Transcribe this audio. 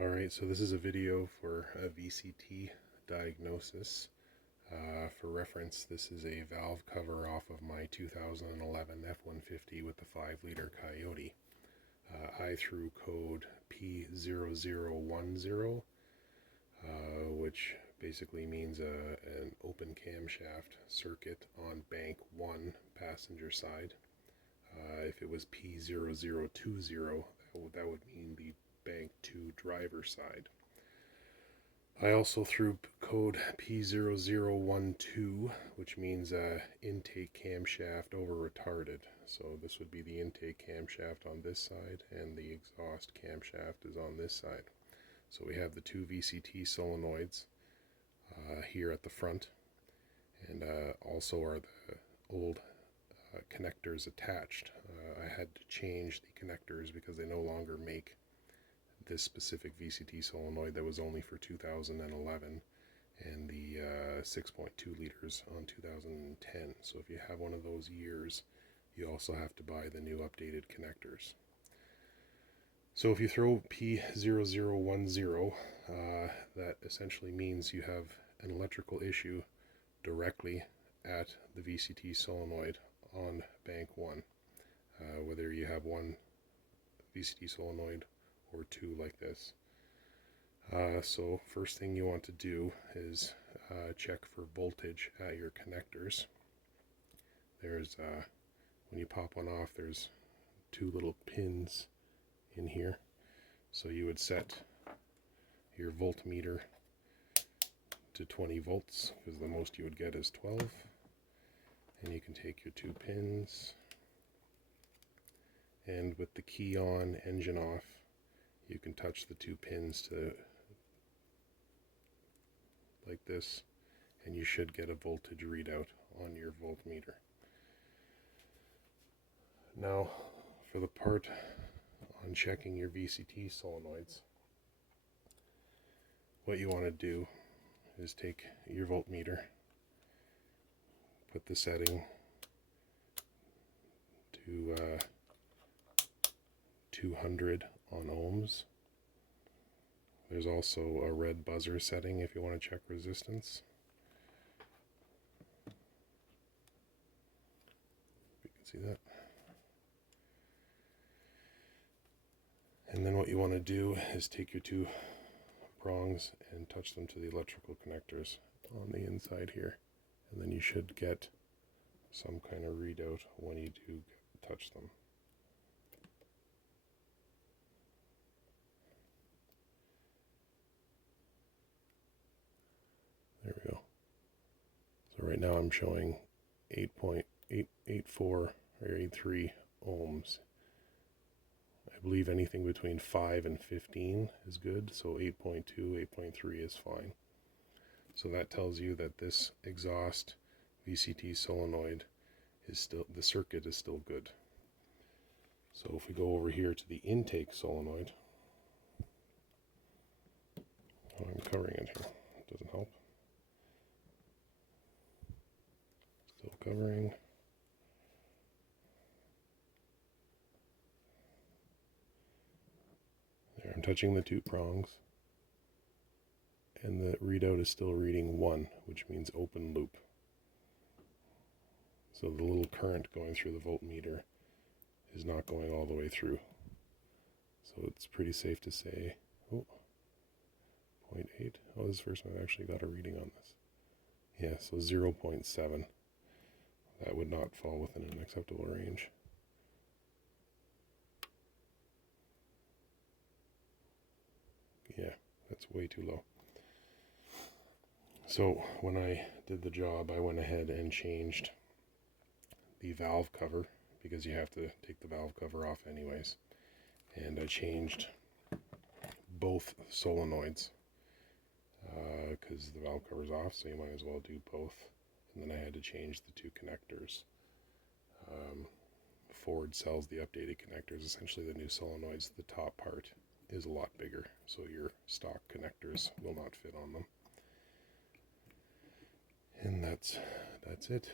Alright, so this is a video for a VCT diagnosis. For reference, this is a valve cover off of my 2011 F150 with the 5-liter Coyote. I threw code P0010, which basically means an open camshaft circuit on bank 1 passenger side. If it was P0020, that would mean the bank 2 driver side. I also threw code P0012, which means intake camshaft over retarded. So this would be the intake camshaft on this side, and the exhaust camshaft is on this side. So we have the two VCT solenoids here at the front, and also are the old connectors attached. I had to change the connectors because they no longer make this specific VCT solenoid that was only for 2011, and the 6.2 liters on 2010. So if you have one of those years, you also have to buy the new updated connectors. So if you throw P0010, that essentially means you have an electrical issue directly at the VCT solenoid on bank 1, whether you have one VCT solenoid or two like this. So first thing you want to do is check for voltage at your connectors. There's when you pop one off, there's two little pins in here, so you would set your voltmeter to 20 volts because the most you would get is 12, and you can take your two pins, and with the key on, engine off, you can touch the two pins to like this, and you should get a voltage readout on your voltmeter. Now for the part on checking your VCT solenoids, what you want to do is take your voltmeter, put the setting to 200 on ohms. There's also a red buzzer setting if you want to check resistance. You can see that. And then what you want to do is take your two prongs and touch them to the electrical connectors on the inside here, and then you should get some kind of readout when you do touch them. There we go. So right now I'm showing 8.884 or 83 ohms. I believe anything between 5 and 15 is good, so 8.2, 8.3 is fine. So that tells you that this exhaust VCT solenoid is still, the circuit is still good. So if we go over here to the intake solenoid, I'm covering it here, it doesn't help. Still covering. There, I'm touching the two prongs, and the readout is still reading 1, which means open loop. So the little current going through the voltmeter is not going all the way through. So it's pretty safe to say, oh, 0.8. Oh, this is the first time I've actually got a reading on this. Yeah, so 0.7. That would not fall within an acceptable range. Yeah, that's way too low. So when I did the job, I went ahead and changed the valve cover, because you have to take the valve cover off anyways. And I changed both solenoids because the valve cover's off, so you might as well do both. And then I had to change the two connectors. Ford sells the updated connectors, essentially the new solenoids. The top part is a lot bigger, so your stock connectors will not fit on them. And that's it.